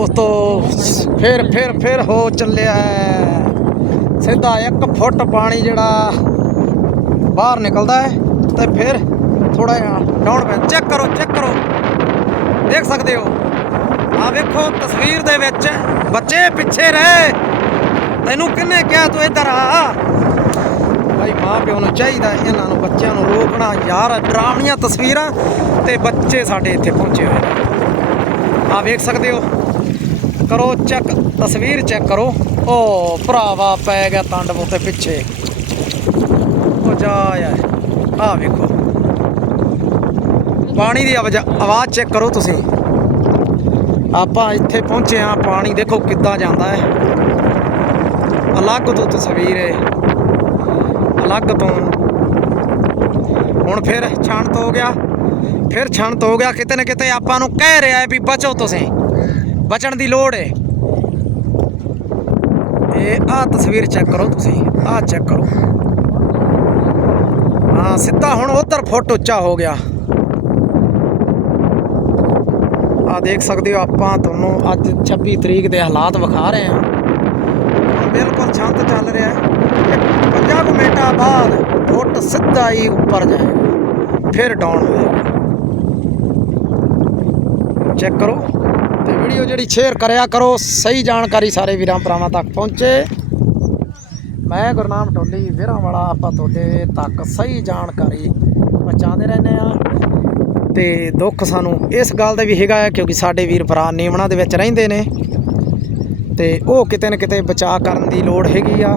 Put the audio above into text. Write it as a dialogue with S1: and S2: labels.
S1: ਦੋਸਤੋ, ਫਿਰ ਫਿਰ ਫਿਰ ਹੋ ਚੱਲਿਆ ਸਿੱਧਾ 1 ਫੁੱਟ ਪਾਣੀ ਜਿਹੜਾ ਬਾਹਰ ਨਿਕਲਦਾ ਹੈ ਤੇ ਫਿਰ ਥੋੜਾ ਜਿਹਾ ਡਾਊਨ ਪੈ ਚੈੱਕ ਕਰੋ ਚੈੱਕ ਕਰੋ। ਦੇਖ ਸਕਦੇ ਹੋ? ਆ ਵੇਖੋ, ਤਸਵੀਰ ਦੇ ਵਿੱਚ ਬੱਚੇ ਪਿੱਛੇ ਰਹੇ। ਤੈਨੂੰ ਕਿੰਨੇ ਕਿਹਾ ਤੂੰ ਇੱਧਰ ਆ? ਭਾਈ ਮਾਂ ਪਿਓ ਨੂੰ ਚਾਹੀਦਾ ਇਹਨਾਂ ਨੂੰ ਬੱਚਿਆਂ ਨੂੰ ਰੋਕਣਾ। ਯਾਰ, ਡਰਾਵਣੀਆਂ ਤਸਵੀਰਾਂ ਤੇ ਬੱਚੇ ਸਾਡੇ ਇੱਥੇ ਪਹੁੰਚੇ ਹੋਏ ਨੇ। ਆ ਵੇਖ ਸਕਦੇ ਹੋ? ਕਰੋ, ਚੈੱਕ, ਤਸਵੀਰ ਚੈੱਕ ਕਰੋ। ਓ ਭਰਾਵਾ, ਪੈ ਗਿਆ ਤਾਂਡਵ ਉੱਤੇ ਪਿੱਛੇ। ਉਹ ਜਾ ਯਾਰ, ਆ ਵੇਖੋ। ਪਾਣੀ ਦੀ ਆਵਾਜ਼ ਆਵਾਜ਼ ਚੈੱਕ ਕਰੋ ਤੁਸੀਂ। ਆਪਾਂ ਇੱਥੇ ਪਹੁੰਚੇ ਆ ਪਾਣੀ ਦੇਖੋ ਕਿੱਦਾਂ ਜਾਂਦਾ ਹੈ। ਅਲੱਗ ਤੋਂ ਤਸਵੀਰ ਹੈ। ਅਲੱਗ ਤੋਂ। ਹੁਣ ਫਿਰ ਛਾਣਤ ਹੋ ਗਿਆ। ਫਿਰ ਛਾਣਤ ਹੋ ਗਿਆ। ਕਿਤੇ ਨਾ ਕਿਤੇ ਆਪਾਂ ਨੂੰ ਕਹਿ ਰਿਹਾ ਹੈ ਵੀ ਬਚੋ ਤੁਸੀਂ। ਬਚਣ ਦੀ ਲੋੜ ਏ। ਇਹ ਆ ਤਸਵੀਰ ਚੈੱਕ ਕਰੋ ਤੁਸੀਂ। ਆ ਚੈੱਕ ਕਰੋ। ਹਾਂ, ਸਿੱਧਾ ਹੁਣ ਉਧਰ ਫੁੱਟ ਉੱਚਾ ਹੋ ਗਿਆ। ਆ ਦੇਖ ਸਕਦੇ ਹੋ ਆਪਾਂ ਤੁਹਾਨੂੰ ਅੱਜ 26 ਤਰੀਕ ਦੇ ਹਾਲਾਤ ਵਿਖਾ ਰਹੇ ਹਾਂ। ਬਿਲਕੁਲ ਸ਼ਾਂਤ ਚੱਲ ਰਿਹਾ ਹੈ। 50 ਕੁ ਮਿੰਟਾਂ ਬਾਅਦ ਫੁੱਟ ਸਿੱਧਾ ਹੀ ਉੱਪਰ ਜਾਏਗਾ। ਫਿਰ ਡਾਊਨ ਹੋਏਗਾ ਚੈੱਕ ਕਰੋ। ਤੇ ਵੀਡੀਓ ਜਿਹੜੀ ਸ਼ੇਅਰ ਕਰਿਆ ਕਰੋ, ਸਹੀ ਜਾਣਕਾਰੀ ਸਾਰੇ ਵੀਰਾਂ ਭਰਾਵਾਂ ਤੱਕ ਪਹੁੰਚੇ। ਮੈਂ ਗੁਰਨਾਮ ਟੋਲੀ ਵੀਰਾਂ ਵਾਲਾ, ਆਪਾਂ ਤੁਹਾਡੇ ਤੱਕ ਸਹੀ ਜਾਣਕਾਰੀ ਪਹੁੰਚਾਉਂਦੇ ਰਹਿੰਦੇ ਆ ਤੇ ਦੁੱਖ ਸਾਨੂੰ ਇਸ ਗੱਲ ਦਾ ਵੀ ਹੈਗਾ ਹੈ ਕਿਉਂਕਿ ਸਾਡੇ ਵੀਰ ਭਰਾ ਨੀਵਣਾ ਦੇ ਵਿੱਚ ਰਹਿੰਦੇ ਨੇ। ਤੇ ਉਹ ਕਿਤੇ ਨਾ ਕਿਤੇ ਬਚਾਅ ਕਰਨ ਦੀ ਲੋੜ ਹੈਗੀ ਆ।